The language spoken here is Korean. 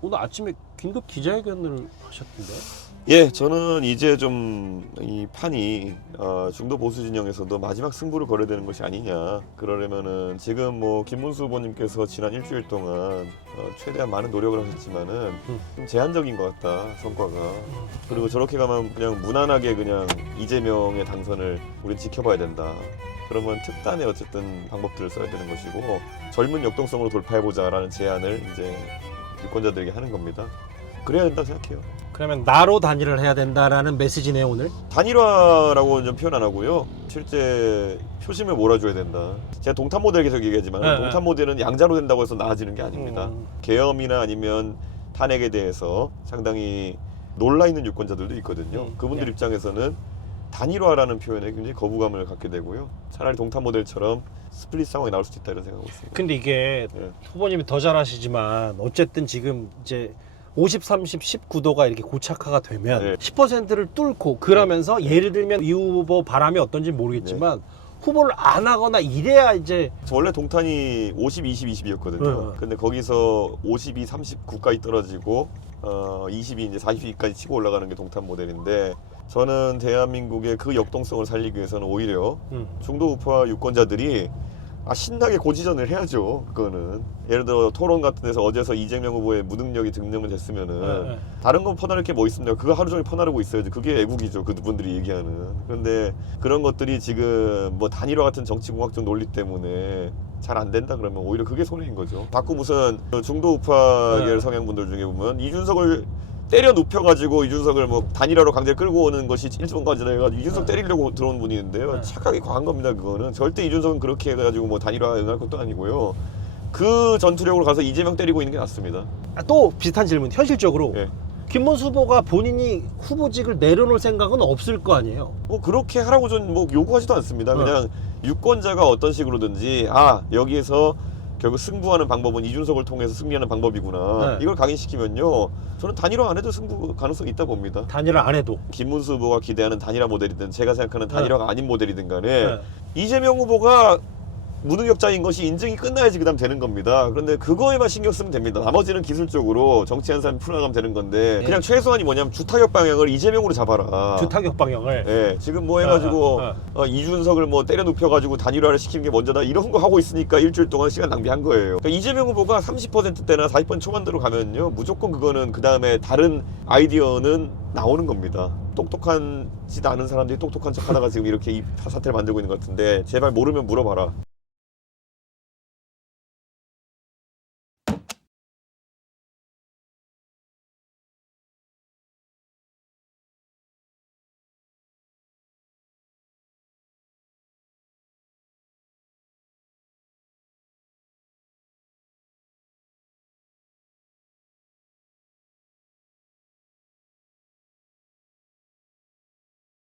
오늘 아침에 긴급 기자회견을 하셨던데. 예, 저는 이제 좀 이 판이 중도 보수 진영에서도 마지막 승부를 걸어야 되는 것이 아니냐. 그러려면은 지금 뭐 김문수 후보님께서 지난 일주일 동안 최대한 많은 노력을 하셨지만은 좀 제한적인 것 같다, 성과가. 그리고 저렇게 가면 그냥 무난하게 그냥 이재명의 당선을 우린 지켜봐야 된다. 그러면 특단의 어쨌든 방법들을 써야 되는 것이고, 젊은 역동성으로 돌파해보자라는 제안을 이제 유권자들에게 하는 겁니다. 그래야 된다고 생각해요. 그러면 나로 단일을 해야 된다라는 메시지네요 오늘. 단일화라고는 좀 표현 안 하고요. 실제 표심을 몰아줘야 된다. 제가 동탄 모델 계속 얘기하지만 네, 동탄 모델은 양자로 된다고 해서 나아지는 게 아닙니다. 계엄이나 아니면 탄핵에 대해서 상당히 놀라 있는 유권자들도 있거든요. 그분들 예. 입장에서는 단일화라는 표현에 굉장히 거부감을 갖게 되고요. 차라리 동탄 모델처럼 스플릿 상황이 나올 수도 있다 이런 생각하고 있습니다. 근데 이게 네. 후보님이 더 잘하시지만 어쨌든 지금 이제 50, 30, 19도가 이렇게 고착화가 되면 네. 10%를 뚫고 그러면서 예를 들면 이 후보 바람이 어떤지 모르겠지만 후보를 안 하거나 이래야 이제 원래 동탄이 50, 20, 20이었거든요. 근데 거기서 52, 39까지 떨어지고 20이 이제 42까지 치고 올라가는 게 동탄 모델인데, 저는 대한민국의 그 역동성을 살리기 위해서는 오히려 중도 우파 유권자들이 신나게 고지전을 해야죠. 그거는 예를 들어 토론 같은 데서 어제서 이재명 후보의 무능력이 증명을 됐으면은 다른 건 퍼나를 게 뭐 있습니까? 그거 하루 종일 퍼나르고 있어야지. 그게 애국이죠. 그분들이 얘기하는. 그런데 그런 것들이 지금 뭐 단일화 같은 정치공학적 논리 때문에 잘 안 된다 그러면 오히려 그게 손해인 거죠. 자꾸 무슨 중도 우파 성향분들 중에 보면 이준석을 때려 눕혀가지고 이준석을 뭐 단일화로 강제 끌고 오는 것이 일본까지나 해가지고 이준석 때리려고 들어온 분이 있는데요. 착각이 과한 겁니다. 그거는 절대 이준석은 그렇게 해가지고 뭐 단일화 응할 것도 아니고요. 그 전투력으로 가서 이재명 때리고 있는 게 낫습니다. 또 비슷한 질문. 현실적으로 예. 김문수 후보가 본인이 후보직을 내려놓을 생각은 없을 거 아니에요. 뭐 그렇게 하라고 전 뭐 요구하지도 않습니다. 그냥 유권자가 어떤 식으로든지 여기에서 결국 승부하는 방법은 이준석을 통해서 승리하는 방법이구나. 이걸 각인시키면요, 저는 단일화 안 해도 승부 가능성이 있다 봅니다. 단일화 안 해도. 김문수 후보가 기대하는 단일화 모델이든 제가 생각하는 단일화가 아닌 모델이든 간에 이재명 후보가 무능력자인 것이 인증이 끝나야지 그다음 되는 겁니다. 그런데 그거에만 신경 쓰면 됩니다. 나머지는 기술적으로 정치한 사람이 풀어나가면 되는 건데 그냥 최소한이 뭐냐면 주타격 방향을 이재명으로 잡아라. 주타격 방향을. 네, 지금 뭐 해가지고 이준석을 뭐 때려 눕혀가지고 단일화를 시키는 게 먼저다 이런 거 하고 있으니까 일주일 동안 시간 낭비한 거예요. 그러니까 이재명 후보가 30%대나 40% 초반대로 가면요, 무조건 그거는 그 다음에 다른 아이디어는 나오는 겁니다. 똑똑한지도 않은 사람들이 똑똑한 척하다가 지금 이렇게 이 사태를 만들고 있는 것 같은데, 제발 모르면 물어봐라.